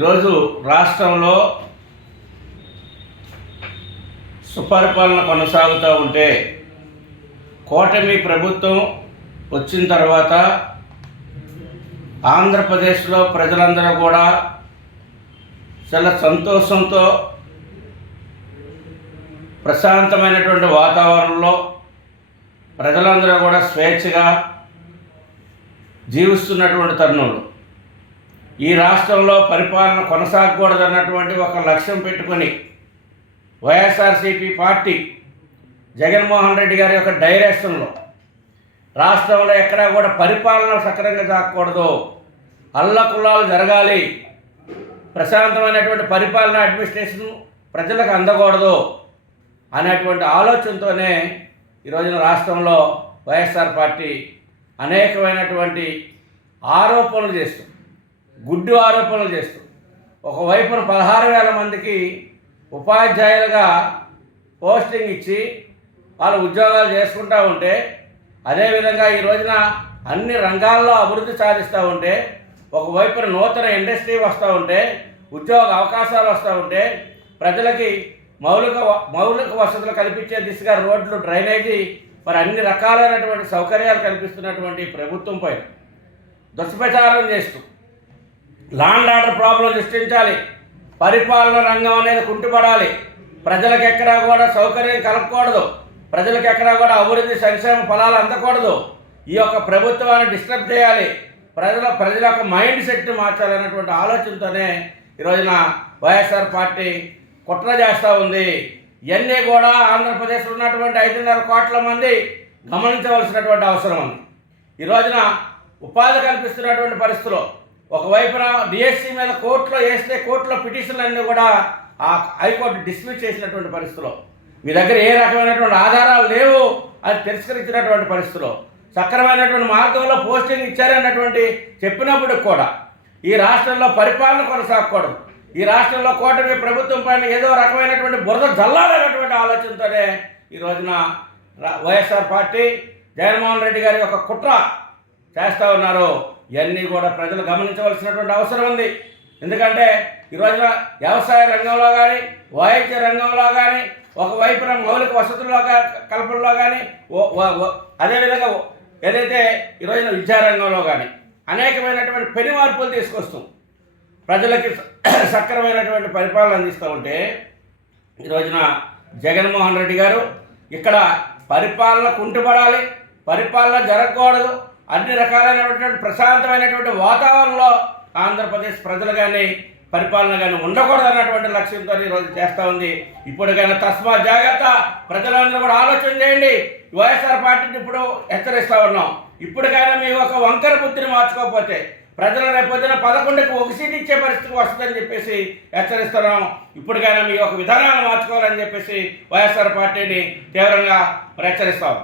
ఈరోజు రాష్ట్రంలో సుపరిపాలన కొనసాగుతూ ఉంటే కూటమి ప్రభుత్వం వచ్చిన తర్వాత ఆంధ్రప్రదేశ్లో ప్రజలందరూ కూడా చాలా సంతోషంతో ప్రశాంతమైనటువంటి వాతావరణంలో ప్రజలందరూ కూడా స్వేచ్ఛగా జీవిస్తున్నటువంటి తరుణంలో ఈ రాష్ట్రంలో పరిపాలన కొనసాగకూడదన్నటువంటి ఒక లక్ష్యం పెట్టుకొని వైఎస్ఆర్సీపీ పార్టీ జగన్మోహన్ రెడ్డి గారి యొక్క డైరెక్షన్లో రాష్ట్రంలో ఎక్కడా కూడా పరిపాలన సక్రమంగా సాగకూడదు, అల్లకుల్లాలు జరగాలి, ప్రశాంతమైనటువంటి పరిపాలన అడ్మినిస్ట్రేషన్ ప్రజలకు అందకూడదు అనేటువంటి ఆలోచనతోనే ఈరోజున రాష్ట్రంలో వైఎస్ఆర్ పార్టీ అనేకమైనటువంటి ఆరోపణలు చేస్తూ, గుడ్డు ఆరోపణలు చేస్తూ ఒకవైపున 16,000 మందికి ఉపాధ్యాయులుగా పోస్టింగ్ ఇచ్చి వాళ్ళు ఉద్యోగాలు చేసుకుంటూ ఉంటే, అదేవిధంగా ఈ రోజున అన్ని రంగాల్లో అభివృద్ధి సాధిస్తూ ఉంటే, ఒకవైపున నూతన ఇండస్ట్రీ వస్తూ ఉంటే, ఉద్యోగ అవకాశాలు వస్తూ ఉంటే, ప్రజలకి మౌలిక వసతులు కల్పించే దిశగా రోడ్లు, డ్రైనేజీ, మరి అన్ని రకాలైనటువంటి సౌకర్యాలు కల్పిస్తున్నటువంటి ప్రభుత్వం పైన దుష్ప్రచారం చేస్తూ లాండ్ ఆర్డర్ ప్రాబ్లం సృష్టించాలి, పరిపాలన రంగం అనేది కుంటుపడాలి, ప్రజలకు ఎక్కడా కూడా సౌకర్యం కలగకూడదు, ప్రజలకు ఎక్కడా కూడా అభివృద్ధి సంక్షేమ ఫలాలు అందకూడదు, ఈ యొక్క ప్రభుత్వాన్ని డిస్టర్బ్ చేయాలి, ప్రజల యొక్క మైండ్ సెట్ మార్చాలన్నటువంటి ఆలోచనతోనే ఈరోజున వైఎస్ఆర్ పార్టీ కుట్ర చేస్తూ ఉంది. ఇవన్నీ కూడా ఆంధ్రప్రదేశ్లో ఉన్నటువంటి 5.5 కోట్ల మంది గమనించవలసినటువంటి అవసరం ఉంది. ఈ రోజున ఉపాధి కల్పిస్తున్నటువంటి పరిస్థితుల్లో ఒకవైపున డిఎస్సి మీద కోర్టులో వేస్తే కోర్టులో పిటిషన్లన్నీ కూడా ఆ హైకోర్టు డిస్మిస్ చేసినటువంటి పరిస్థితుల్లో, మీ దగ్గర ఏ రకమైనటువంటి ఆధారాలు లేవు అని తిరస్కరించినటువంటి పరిస్థితుల్లో, సక్రమైనటువంటి మార్గంలో పోస్టింగ్ ఇచ్చారన్నటువంటి చెప్పినప్పుడు కూడా ఈ రాష్ట్రంలో పరిపాలన కొనసాగకూడదు, ఈ రాష్ట్రంలో కూటమి ప్రభుత్వం పైన ఏదో రకమైనటువంటి బురద జల్లాలనేటువంటి ఆలోచనతోనే ఈ రోజున వైఎస్ఆర్ పార్టీ జగన్మోహన్ రెడ్డి గారి యొక్క కుట్ర చేస్తూ ఉన్నారు. ఇవన్నీ కూడా ప్రజలు గమనించవలసినటువంటి అవసరం ఉంది. ఎందుకంటే ఈ రోజున వ్యవసాయ రంగంలో కానీ, వాయిద్య రంగంలో కానీ, ఒకవైపున మౌలిక వసతుల్లో కల్పనలో కానీ, అదేవిధంగా ఏదైతే ఈ రోజున విద్యారంగంలో కానీ అనేకమైనటువంటి పెను మార్పులు తీసుకొస్తూ ప్రజలకి సక్రమైనటువంటి పరిపాలన అందిస్తూ ఉంటే, ఈ రోజున జగన్మోహన్ రెడ్డి గారు ఇక్కడ పరిపాలన కుంటుపడాలి, పరిపాలన జరగకూడదు, అన్ని రకాలైనటువంటి ప్రశాంతమైనటువంటి వాతావరణంలో ఆంధ్రప్రదేశ్ ప్రజలు కానీ పరిపాలన కానీ ఉండకూడదు అన్నటువంటి లక్ష్యంతో ఈరోజు చేస్తూ ఉంది. ఇప్పటికైనా తస్మా జాగ్రత్త, ప్రజలందరూ కూడా ఆలోచన చేయండి. వైఎస్ఆర్ పార్టీని ఇప్పుడు హెచ్చరిస్తూ ఉన్నాం, ఇప్పటికైనా మీ ఒక వంకర బుద్ధిని మార్చుకోకపోతే ప్రజల రేపొద్దున 11కి ఒక సీట్ ఇచ్చే పరిస్థితి వస్తుందని చెప్పేసి హెచ్చరిస్తున్నాం. ఇప్పటికైనా మీ ఒక విధానాన్ని మార్చుకోవాలని చెప్పేసి వైఎస్ఆర్ పార్టీని తీవ్రంగా హెచ్చరిస్తాం.